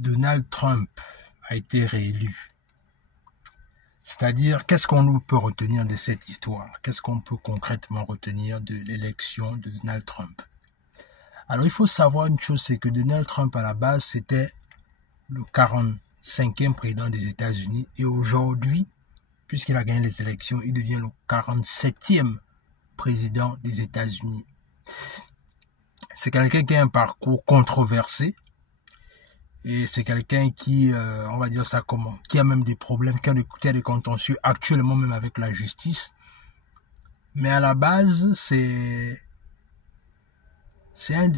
Donald Trump a été réélu. C'est-à-dire, qu'est-ce qu'on peut retenir de cette histoire? Qu'est-ce qu'on peut concrètement retenir de l'élection de Donald Trump? Alors, il faut savoir une chose, c'est que Donald Trump, à la base, c'était le 45e président des États-Unis. Et aujourd'hui, puisqu'il a gagné les élections, il devient le 47e président des États-Unis. C'est quelqu'un qui a un parcours controversé. Et c'est quelqu'un qui, on va dire ça comment, qui a même des problèmes, qui a des contentieux actuellement même avec la justice. Mais à la base, c'est un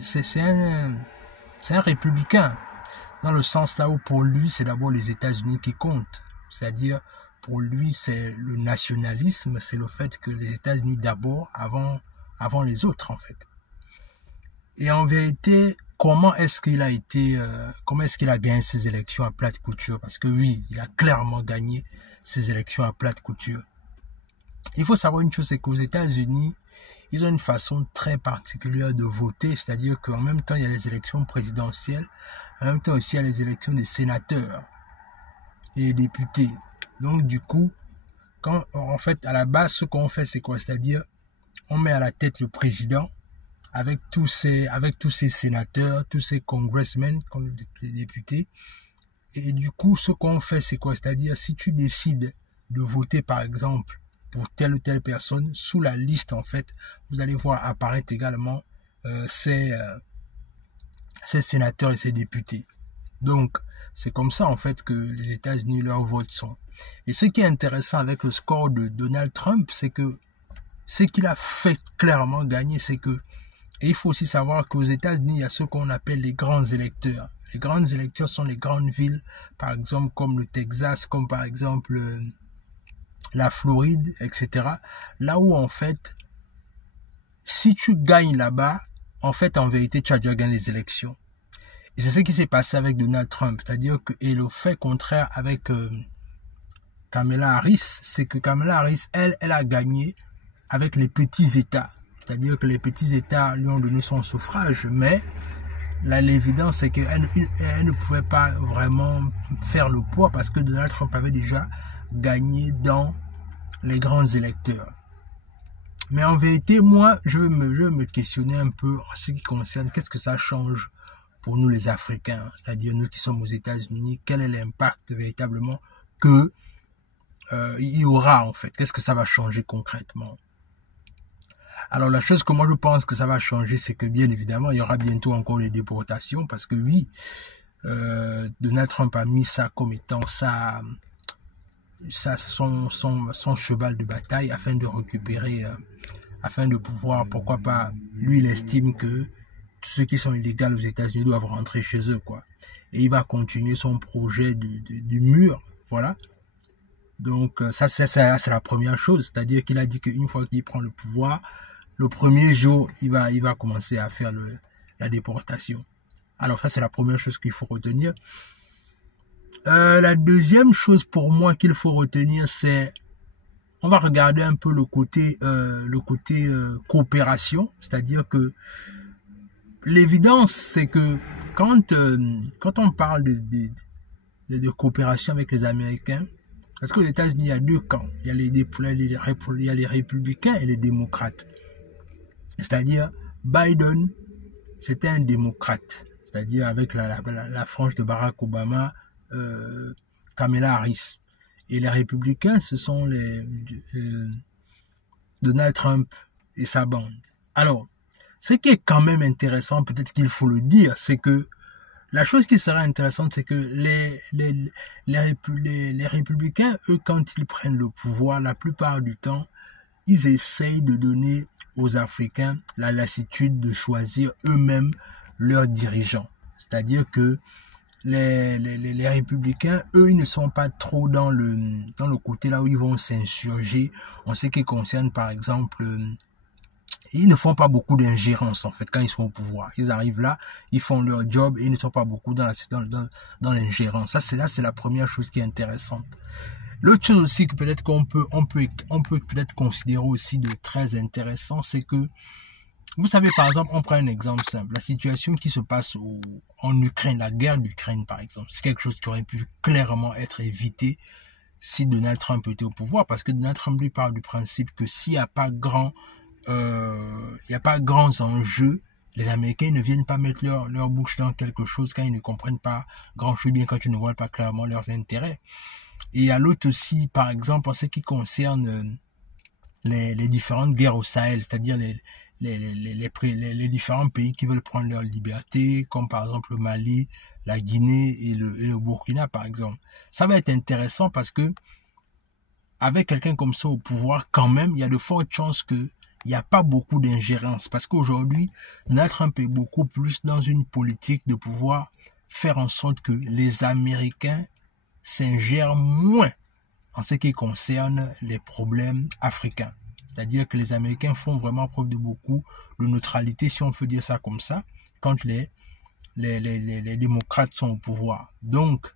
républicain. Dans le sens là où pour lui, c'est d'abord les États-Unis qui comptent. C'est-à-dire, pour lui, c'est le nationalisme, c'est le fait que les États-Unis d'abord, avant les autres en fait. Et en vérité, comment est-ce qu'il a gagné ses élections à plate couture? Parce que oui, il a clairement gagné ses élections à plate couture. Il faut savoir une chose, c'est qu'aux États-Unis, ils ont une façon très particulière de voter, c'est-à-dire qu'en même temps, il y a les élections présidentielles, en même temps aussi, il y a les élections des sénateurs et des députés. Donc, du coup, en fait, à la base, ce qu'on fait, c'est quoi? C'est-à-dire, on met à la tête le président, avec tous ces sénateurs, tous ces congressmen, comme les députés. Et du coup, ce qu'on fait, c'est quoi? C'est-à-dire, si tu décides de voter, par exemple, pour telle ou telle personne, sous la liste, en fait, vous allez voir apparaître également ces sénateurs et ces députés. Donc, c'est comme ça, en fait, que les États-Unis, leurs votes sont. Et ce qui est intéressant avec le score de Donald Trump, c'est que ce qu'il a fait clairement gagner, c'est que et il faut aussi savoir qu'aux États-Unis, il y a ce qu'on appelle les grands électeurs. Les grands électeurs sont les grandes villes, par exemple comme le Texas, comme par exemple la Floride, etc. Là où en fait, si tu gagnes là-bas, en fait, en vérité, tu as déjà gagné les élections. Et c'est ce qui s'est passé avec Donald Trump. C'est-à-dire que, et le fait contraire avec Kamala Harris, c'est que Kamala Harris, elle a gagné avec les petits États. C'est-à-dire que les petits États lui ont donné son suffrage, mais là, l'évidence, c'est qu'elle ne pouvait pas vraiment faire le poids parce que Donald Trump avait déjà gagné dans les grands électeurs. Mais en vérité, moi, je veux me questionner un peu en ce qui concerne qu'est-ce que ça change pour nous les Africains, c'est-à-dire nous qui sommes aux États-Unis, quel est l'impact véritablement que il y aura en fait, qu'est-ce que ça va changer concrètement? Alors la chose que moi je pense que ça va changer, c'est que bien évidemment, il y aura bientôt encore les déportations, parce que oui, Donald Trump a mis ça comme étant son cheval de bataille afin de récupérer, afin de pouvoir, pourquoi pas, lui il estime que tous ceux qui sont illégaux aux États-Unis doivent rentrer chez eux, quoi. Et il va continuer son projet du mur, voilà. Donc ça c'est la première chose, c'est-à-dire qu'il a dit qu'une fois qu'il prend le pouvoir, le premier jour, il va commencer à faire la déportation. Alors ça, c'est la première chose qu'il faut retenir. La deuxième chose pour moi qu'il faut retenir, c'est on va regarder un peu le côté coopération, c'est-à-dire que l'évidence, c'est que quand on parle de coopération avec les Américains, parce qu'aux États-Unis, il y a deux camps. Il y a les républicains et les démocrates. C'est-à-dire, Biden, c'était un démocrate. C'est-à-dire avec la frange de Barack Obama, Kamala Harris. Et les républicains, ce sont Donald Trump et sa bande. Alors, ce qui est quand même intéressant, peut-être qu'il faut le dire, c'est que la chose qui serait intéressante, c'est que les républicains, eux, quand ils prennent le pouvoir, la plupart du temps, ils essayent de donner aux Africains la lassitude de choisir eux-mêmes leurs dirigeants. C'est-à-dire que les républicains, eux, ils ne sont pas trop dans le côté là où ils vont s'insurger en ce qui concerne, par exemple, ils ne font pas beaucoup d'ingérence en fait quand ils sont au pouvoir. Ils arrivent là, ils font leur job et ils ne sont pas beaucoup dans l'ingérence. Ça c'est la première chose qui est intéressante. L'autre chose aussi que peut-être qu'on peut peut-être considérer aussi de très intéressant, c'est que Vous savez, par exemple, on prend un exemple simple. La situation qui se passe en Ukraine, la guerre d'Ukraine, par exemple, c'est quelque chose qui aurait pu clairement être évité si Donald Trump était au pouvoir, parce que Donald Trump lui parle du principe que s'il n'y a pas il y a pas grands enjeux, les Américains ne viennent pas mettre leur bouche dans quelque chose quand ils ne comprennent pas grand chose, bien quand ils ne voient pas clairement leurs intérêts. Et à l'autre aussi, par exemple, en ce qui concerne les différentes guerres au Sahel, c'est-à-dire les différents pays qui veulent prendre leur liberté, comme par exemple le Mali, la Guinée et le Burkina, par exemple. Ça va être intéressant parce que avec quelqu'un comme ça au pouvoir, quand même, il y a de fortes chances que il n'y a pas beaucoup d'ingérence. Parce qu'aujourd'hui, Donald Trump est beaucoup plus dans une politique de pouvoir faire en sorte que les Américains s'ingèrent moins en ce qui concerne les problèmes africains. C'est-à-dire que les Américains font vraiment preuve de beaucoup de neutralité, si on peut dire ça comme ça, quand les démocrates sont au pouvoir. Donc,